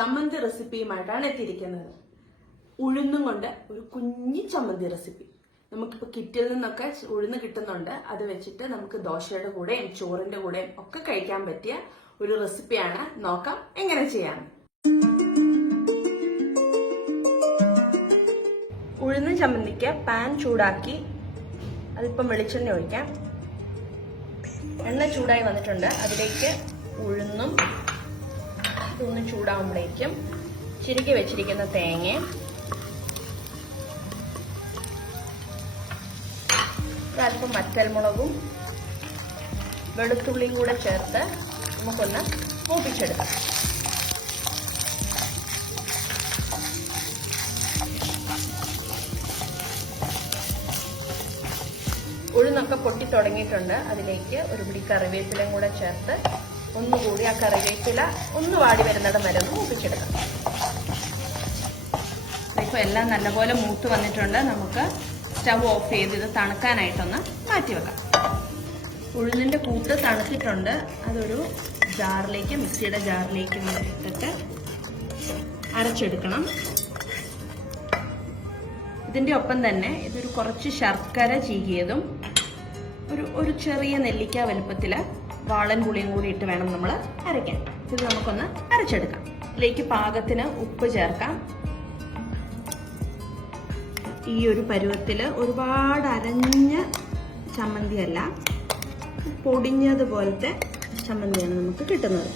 ചമ്മന്തി റെസിപ്പിയുമായിട്ടാണ് എത്തിയിരിക്കുന്നത്. ഉഴുന്നും കൊണ്ട് ഒരു കുഞ്ഞി ചമ്മന്തി റെസിപ്പി. നമുക്കിപ്പോൾ കിറ്റിൽ നിന്നൊക്കെ ഉഴുന്ന് കിട്ടുന്നുണ്ട്. അത് വെച്ചിട്ട് നമുക്ക് ദോശയുടെ കൂടെയും ചോറിന്റെ കൂടെയും ഒക്കെ കഴിക്കാൻ പറ്റിയ ഒരു റെസിപ്പിയാണ്. നോക്കാം എങ്ങനെ ചെയ്യാം. ഉഴുന്ന് ചമ്മന്തിക്ക് പാൻ ചൂടാക്കി അതിപ്പം വെളിച്ചെണ്ണ ഒഴിക്കാം. എണ്ണ ചൂടായി വന്നിട്ടുണ്ട്. അതിലേക്ക് ഉഴുന്നും ഇതൊന്ന് ചൂടാകുമ്പോഴേക്കും ചിരകി വെച്ചിരിക്കുന്ന തേങ്ങയും അല്പം വറ്റൽമുളകും വെളുത്തുള്ളിയും കൂടെ ചേർത്ത് നമുക്കൊന്ന് മൂപ്പിച്ചെടുക്കാം. ഉഴുന്നൊക്കെ പൊട്ടി തുടങ്ങിയിട്ടുണ്ട്. അതിലേക്ക് ഒരു പിടി കറിവേപ്പിലയും കൂടെ ചേർത്ത് ഒന്നുകൂടി ആ കറിവേപ്പില ഒന്ന് വാടി വരുന്നിടം വരെ ഒന്ന് മൂപ്പിച്ചെടുക്കാം. ഇപ്പോൾ എല്ലാം നല്ലപോലെ മൂത്ത് വന്നിട്ടുണ്ട്. നമുക്ക് സ്റ്റവ് ഓഫ് ചെയ്ത് ഇത് തണുക്കാനായിട്ടൊന്ന് മാറ്റി വെക്കാം. ഉഴുന്നിന്റെ കൂട്ട് തണുത്തിട്ടുണ്ട്. അതൊരു ജാറിലേക്ക്, മിക്സിയുടെ ജാറിലേക്ക് ഇട്ടിട്ട് അരച്ചെടുക്കണം. ഇതിന്റെ ഒപ്പം തന്നെ ഇതൊരു കുറച്ച് ശർക്കര ചീകിയതും ഒരു ചെറിയ നെല്ലിക്ക വലുപ്പത്തില് വാളൻ പുളിയും കൂടി ഇട്ട് വേണം നമ്മൾ അരയ്ക്കാൻ. ഇത് നമുക്കൊന്ന് അരച്ചെടുക്കാം. ഇതിലേക്ക് പാകത്തിന് ഉപ്പ് ചേർക്കാം. ഈ ഒരു പരുവത്തില് ഒരുപാട് അരഞ്ഞ ചമ്മന്തിയല്ല, പൊടിഞ്ഞതുപോലത്തെ ചമ്മന്തിയാണ് നമുക്ക് കിട്ടുന്നത്.